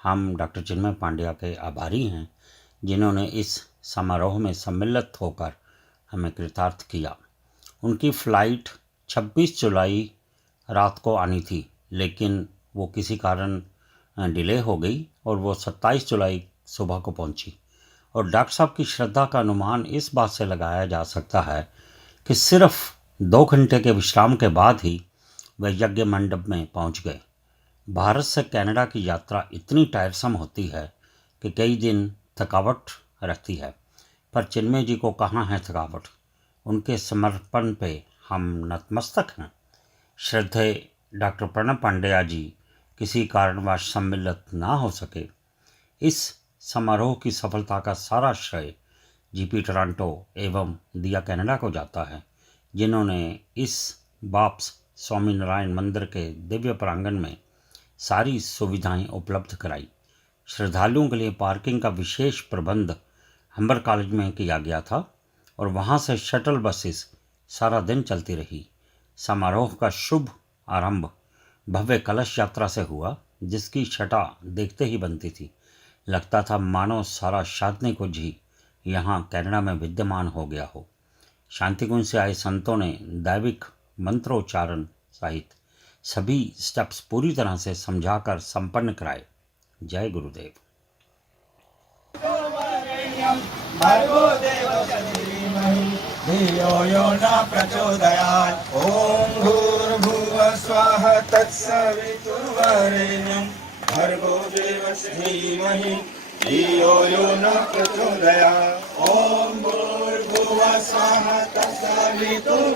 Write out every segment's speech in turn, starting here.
हम डॉक्टर चिन्मय पांड्या के आभारी हैं जिन्होंने इस समारोह में सम्मिलित होकर हमें कृतार्थ किया। उनकी फ़्लाइट 26 जुलाई रात को आनी थी, लेकिन वो किसी कारण डिले हो गई और वो 27 जुलाई सुबह को पहुंची। और डॉक्टर साहब की श्रद्धा का अनुमान इस बात से लगाया जा सकता है कि सिर्फ 2 घंटे के विश्राम के बाद ही वह यज्ञ मंडप में पहुंच गए। भारत से कनाडा की यात्रा इतनी टायरसम होती है कि कई दिन थकावट रहती है, पर चिन्मय जी को कहाँ है थकावट। उनके समर्पण पे हम नतमस्तक हैं। श्रद्धेय डॉक्टर प्रणब पांड्या जी किसी कारणवश सम्मिलित ना हो सके। इस समारोह की सफलता का सारा श्रेय जीपी टोरंटो एवं दिया कनाडा को जाता है, जिन्होंने इस बाप्स स्वामीनारायण मंदिर के दिव्य प्रांगण में सारी सुविधाएं उपलब्ध कराई। श्रद्धालुओं के लिए पार्किंग का विशेष प्रबंध हम्बर कॉलेज में किया गया था और वहां से शटल बसेस सारा दिन चलती रही। समारोह का शुभ आरंभ भव्य कलश यात्रा से हुआ, जिसकी छटा देखते ही बनती थी। लगता था मानो सारा शादनी कुंज ही यहाँ कनाडा में विद्यमान हो गया हो। शांतिकुंज से आए संतों ने दैविक मंत्रोच्चारण सहित सभी स्टेप्स पूरी तरह से समझाकर संपन्न कराए। जय गुरुदेव। भर्गो देवस्य धीमहि धियो यो न प्रचोदयात्। ॐ भूर्भुवः स्वः तत्सवितुर्वरेण्यं भर्गो देवस्य धीमहि धियो यो न प्रचोदयात्। ॐ भूर्भुवः स्वः तत्सवितुर्वरेण्यं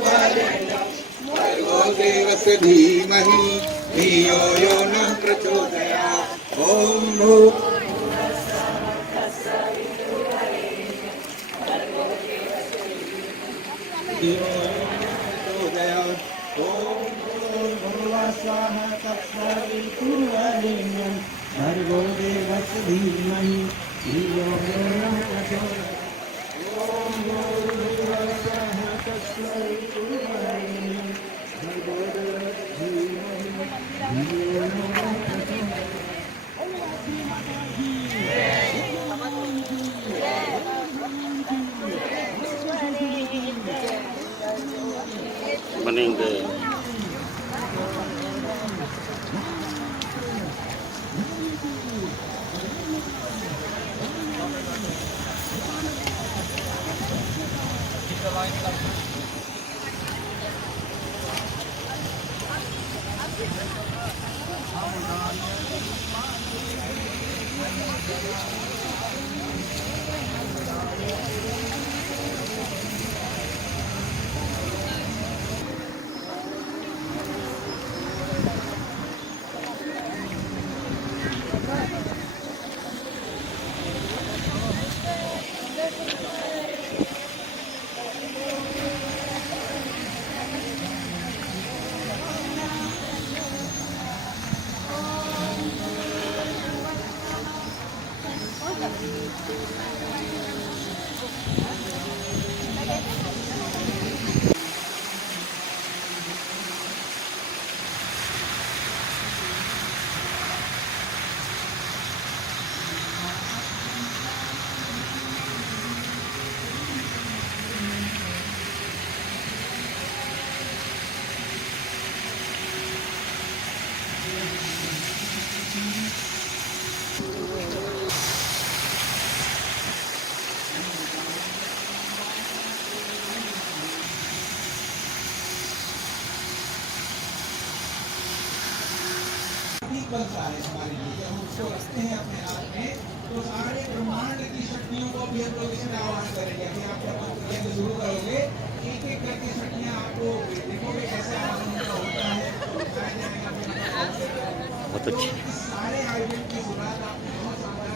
भर्गो देवस्य धीमहि धियो यो न प्रचोदयात्। ॐ भूर्भुवः भर्गो देवस्य धीमहि धियो यो न प्रचोदयात्। बनेंगे बनता है हमारे लिए। जब हम उसको रखते हैं अपने आप में, तो सारे ब्रह्मांड की शक्तियों को भी हम लोग इसमें आह्वान करेंगे। अभी आप जब यज्ञ शुरू करोगे, एक एक करके शक्तियाँ आपको देखोगे कैसे आगमन होता है। बहुत अच्छी। सारे आयोजन की शुरुआत आपने बहुत शानदार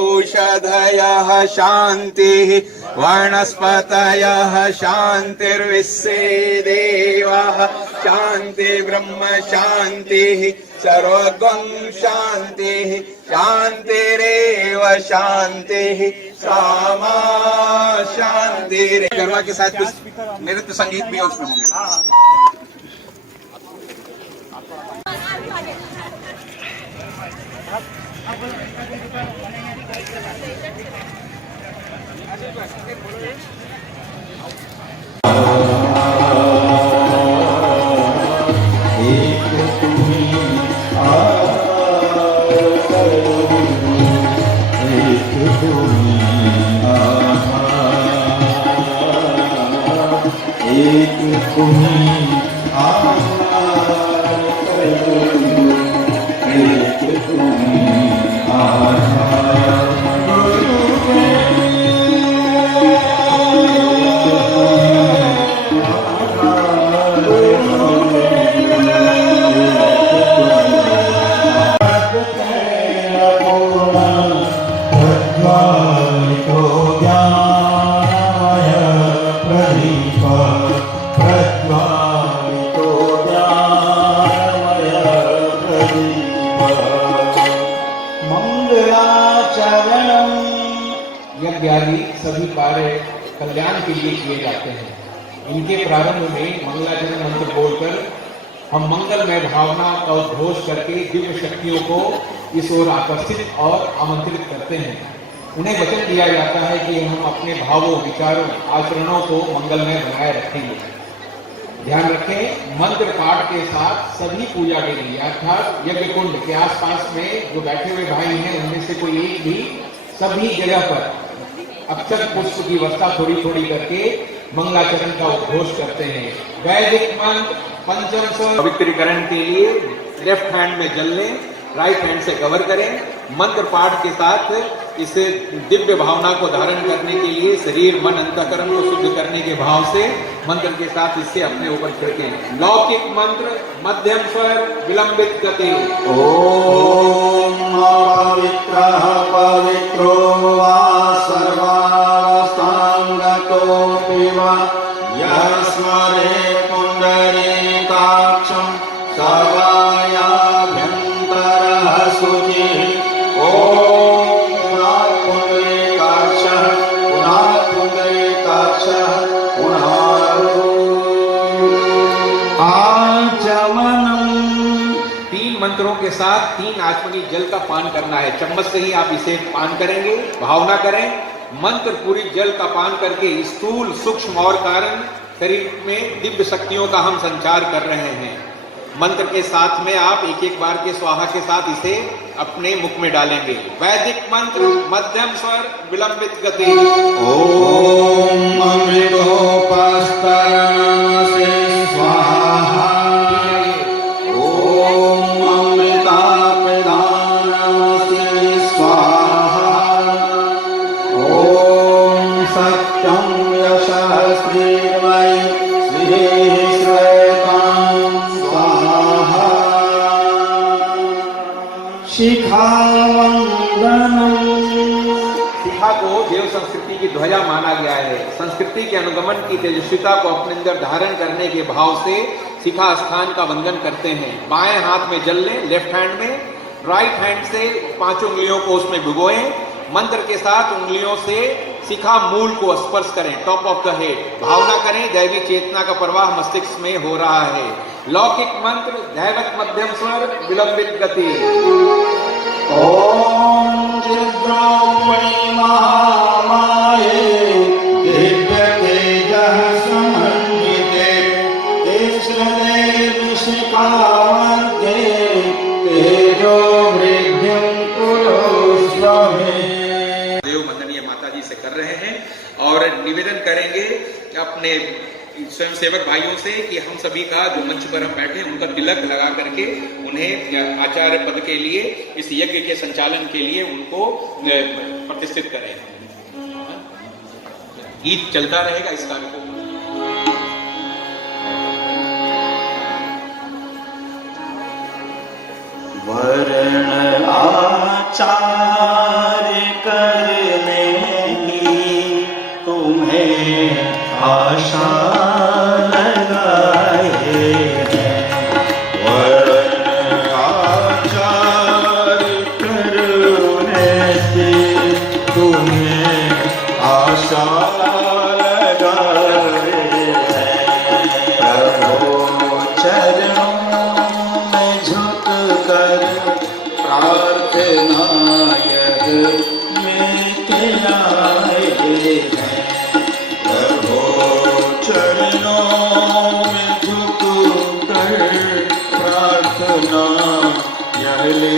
शान्तिरौषधयः शान्तिः वनस्पतयः शान्तिर्विश्वे देवाः शान्ति ब्रह्म शान्तिः सर्वगं शान्तिः शान्तिरेव शान्तिः सामा शान्तिः। गरबा के साथ कुछ नृत्य संगीत भी उसमें होंगे। यज्ञ आदि सभी कार्य कल्याण के लिए किए जाते हैं। इनके प्रारंभ में मंगलाचरण मंत्र बोलकर हम मंगलमय भावना का उद्घोष करके दिव्य शक्तियों को इस ओर आकर्षित और आमंत्रित करते हैं। उन्हें वचन दिया जाता है कि हम अपने भावों, विचारों, आचरणों को मंगलमय बनाए रखेंगे। ध्यान रखें, मंत्र पाठ के साथ सभी पूजा के लिए अर्थात यज्ञ कुंड के आसपास में जो बैठे हुए भाई हैं उनमें से कोई एक भी सभी जगह पर अक्षत पुष्प की वर्षा थोड़ी थोड़ी करके मंगलाचरण का उद्घोष करते हैं। वैदिक मंत्र पंचम स्वर पवित्रीकरण के लिए लेफ्ट हैंड में जल लें, राइट हैंड से कवर करें। मंत्र पाठ के साथ इस दिव्य भावना को धारण करने के लिए शरीर, मन, अंतःकरण को शुद्ध करने के भाव से मंत्र के साथ इससे अपने ऊपर छिड़कें। लौकिक मंत्र मध्यम स्वर विलंबित गति। ओम पवित्रः पवित्रो वा सर्वावस्थांगतोऽपि वा यः स्मरेत् पुण्डरीकाक्षं सर्वायाभ्यन्तरः शुचिः। ओम पुण्डरीकाक्षः पुनः पुण्डरीकाक्षः पुनः आचमनम्। तीन मंत्रों के साथ 3 आचमनी जल का पान करना है। चम्मच से ही आप इसे पान करेंगे। भावना करें, मंत्र पूरी जल का पान करके स्थूल, सूक्ष्म और कारण शरीर में दिव्य शक्तियों का हम संचार कर रहे हैं। मंत्र के साथ में आप एक एक बार के स्वाहा के साथ इसे अपने मुख में डालेंगे। वैदिक मंत्र मध्यम स्वर विलंबित गति। ओम अमृतोपस्तरणसे स्वाहा। ओम अमृतापिदानसे स्वाहा। ओम सत्यं यशः श्रीर्वै श्रीः श्वेतां स्वाहा। शिखावंदनम्। शिखा को देव संस्कृति की ध्वजा माना गया है। संस्कृति के अनुगमन की तेजस्विता को अपने अंदर धारण करने के भाव से शिखा स्थान का वंदन करते हैं। बाएं हाथ में जल लें, लेफ्ट हैंड में, राइट हैंड से 5 उंगलियों को उसमें भिगोएं। मंत्र के साथ उंगलियों से शिखा मूल को स्पर्श करें, टॉप ऑफ द हेड। भावना करें, दैवी चेतना का प्रवाह मस्तिष्क में हो रहा है। लौकिक मंत्र दैवत मध्यम स्वर विलंबित गति। ओम चिद्रौपणी महामाये दिव्य तेजः समन्विते तीक्ष्णते ऋषिकामध्ये तेजो वृद्धिं कुरुष्वमे। देव वंदनीय माता जी से कर रहे हैं और निवेदन करेंगे अपने स्वयंसेवक भाइयों से कि हम सभी का जो मंच पर हम बैठे उनका तिलक लगा करके उन्हें आचार्य पद के लिए, इस यज्ञ के संचालन के लिए उनको प्रतिष्ठित करें। गीत चलता रहेगा इस कार्यक्रम में। वर्ण आचार करने की तुम लगाए हैं। वर्ण आचार करने से तुम्हें आशा लगाए हैं। प्रभु चरणों में झुक कर प्रार्थना यह लेके आए हैं। प्रभु चरणों में झुक कर प्रार्थना यह ले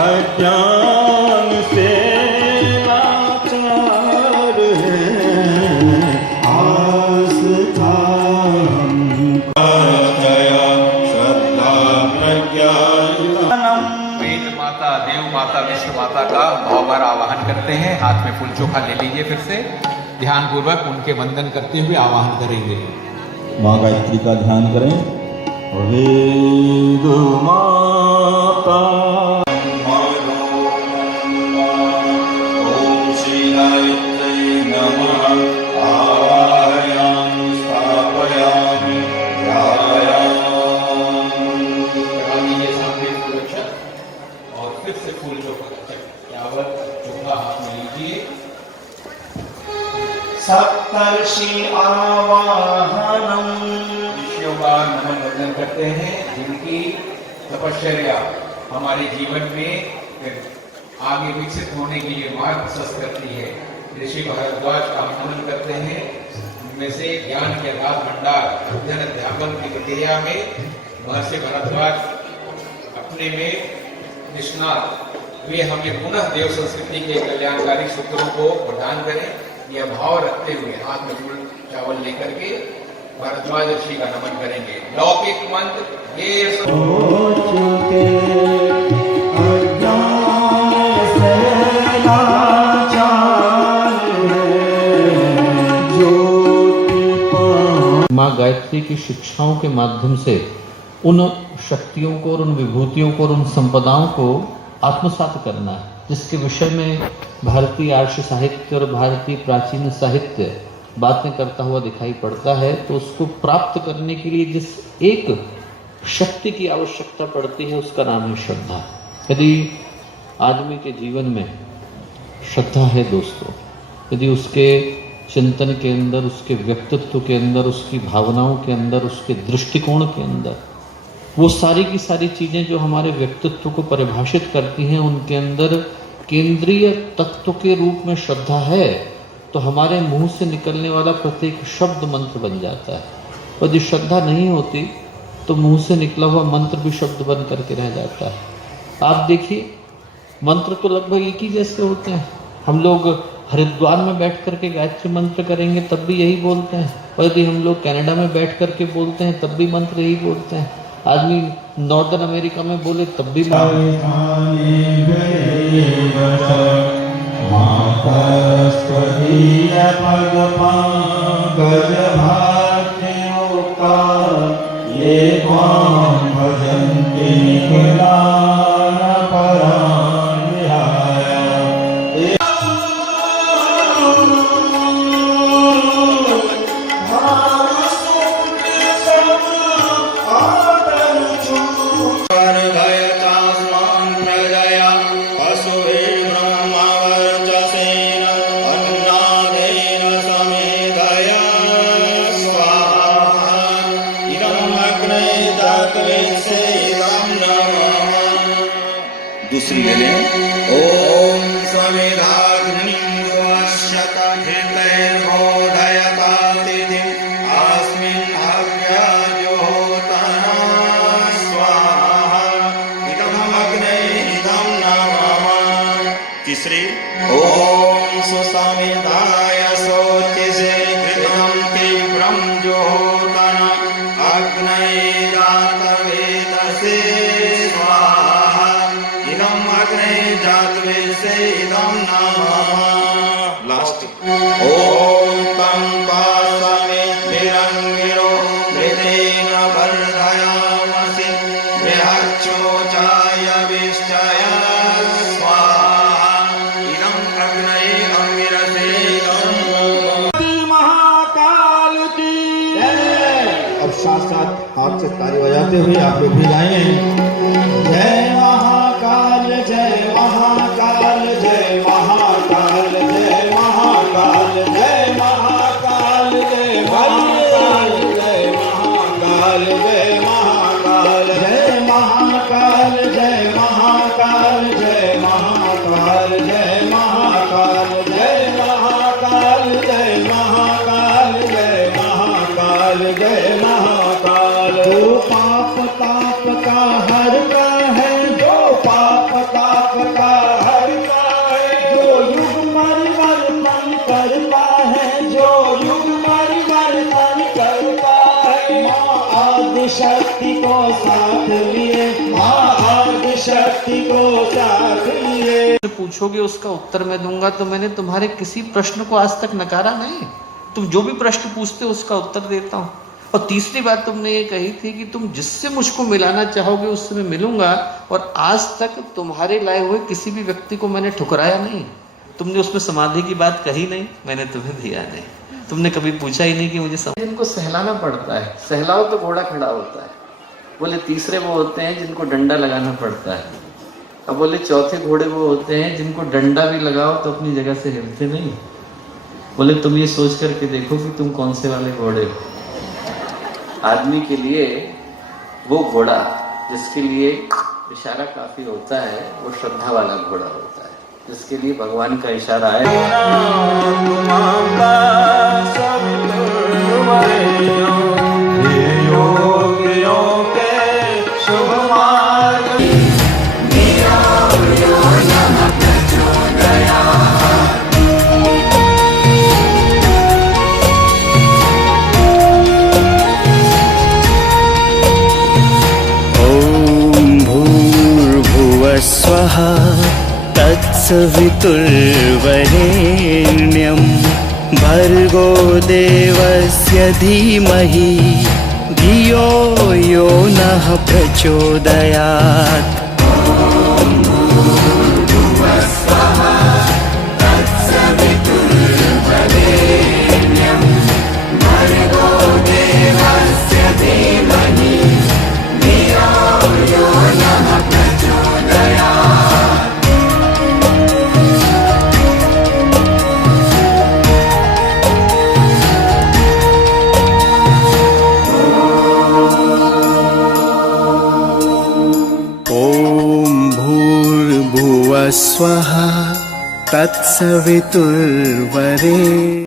अज्ञान से लाचार हैं। आस्था दया श्रद्धा प्रज्ञा वेद माता, देव माता, विश्व माता का भाव भर आवाहन करते हैं। हाथ में फूल चोखा ले लीजिए। फिर से ध्यान पूर्वक उनके वंदन करते हुए आवाहन करेंगे। माँ गायत्री का ध्यान करें। वेद माता ओम श्री गायत्री नमः। आवाहयामि स्थापयामि ध्यायामि। और फिर से फूल चोखा हाथ में लीजिए। सप्तर्षि आवाहनम। ऋषियों का नमन वंदन करते हैं जिनकी तपश्चर्या हमारे जीवन में आगे विकसित होने के लिए मार्ग प्रशस्त करती है। ऋषि भारद्वाज का नमन करते हैं। उनमें से ज्ञान के अगाध भंडार अध्ययन अध्यापन की प्रक्रिया में महर्षि भारद्वाज अपने में निष्णात वे हमें पुनः देव संस्कृति के कल्याणकारी सूत्रों को प्रदान करें। यह भाव रखते हुए हाथ में फूल चावल लेकर के भारद्वाज ऋषि का नमन करेंगे। लौकिक मंत्र ये माँ गायत्री की शिक्षाओं के माध्यम से उन शक्तियों को और उन विभूतियों को और उन संपदाओं को आत्मसात करना है जिसके विषय में भारतीय आर्ष साहित्य और भारतीय प्राचीन साहित्य बातें करता हुआ दिखाई पड़ता है। तो उसको प्राप्त करने के लिए जिस एक शक्ति की आवश्यकता पड़ती है उसका नाम है श्रद्धा। यदि आदमी के जीवन में श्रद्धा है दोस्तों, यदि उसके चिंतन के अंदर, उसके व्यक्तित्व के अंदर, उसकी भावनाओं के अंदर, उसके दृष्टिकोण के अंदर वो सारी की सारी चीज़ें जो हमारे व्यक्तित्व को परिभाषित करती हैं उनके अंदर केंद्रीय तत्व के रूप में श्रद्धा है तो हमारे मुंह से निकलने वाला प्रत्येक शब्द मंत्र बन जाता है। और यदि श्रद्धा नहीं होती तो मुंह से निकला हुआ मंत्र भी शब्द बन करके रह जाता है। आप देखिए मंत्र तो लगभग एक ही जैसे होते हैं। हम लोग हरिद्वार में बैठ करके गायत्री मंत्र करेंगे तब भी यही बोलते हैं, और यदि हम लोग कनाडा में बैठ करके बोलते हैं तब भी मंत्र यही बोलते हैं। आदमी नॉर्दर्न अमेरिका में बोले तब भी ये कौन भजन के Namo तीसरी ओम सुसमिताय सोचिसे कृतं तीव्रं ज्योतन अग्नये जातवेदसे स्वाहा इदं अग्नये जातवेदसे इदं नमः। लास्ट ओम तं पासमिद्भिरङ्गिरो मृतेन वर्धयामसि बृहच्चोचाय विष्टय स्वाहा इदं अग्नये अंगिरसे इदं महाकाल की जय। अब साथ साथ हाथ से ताली बजाते हुए आप लोग भी गाएं जय महाकाल जय महाकाल जय महाकाल जय महाकाल जय महाकाल जय महाकाल जय महाकाल जय महाकाल जय महाकाल जय महाकाल जय महाकाल जय महाकाल जय महाकाल जय महाकाल जय महाकाल जय महाकाल। जो पाप ताप का हरता है जो पाप ताप का हरता है जो युग परिवर्तन करता है जो युग परिवर्तन करता है माँ आदिशक्ति को साथ लिए माँ आदिशक्ति को साथ लिए। पूछोगे उसका उत्तर मैं दूंगा, तो मैंने तुम्हारे किसी प्रश्न को आज तक नकारा नहीं। तुम जो भी प्रश्न पूछते हो उसका उत्तर देता हूँ। और तीसरी बात तुमने ये कही थी कि तुम जिससे मुझको मिलाना चाहोगे उससे मैं मिलूंगा, और आज तक तुम्हारे लाए हुए किसी भी व्यक्ति को मैंने ठुकराया नहीं। तुमने उसमें समाधि की बात कही नहीं, मैंने तुम्हें दिया नहीं। तुमने कभी पूछा ही नहीं कि मुझे इनको सहलाना पड़ता है, सहलाओ तो घोड़ा खड़ा होता है। बोले तीसरे वो होते हैं जिनको डंडा लगाना पड़ता है। अब बोले चौथे घोड़े वो होते हैं जिनको डंडा भी लगाओ तो अपनी जगह से हिलते नहीं। बोले तुम ये सोच करके देखो कि तुम कौन से वाले घोड़े हो। आदमी के लिए वो घोड़ा जिसके लिए इशारा काफी होता है वो श्रद्धा वाला घोड़ा होता है, जिसके लिए भगवान का इशारा है। स्वः तत्सवितुर्वरेण्यं भर्गो देवस्य धीमहि धियो यो नः प्रचोदयात्। स्वः तत्सवितुर्वरेण्यं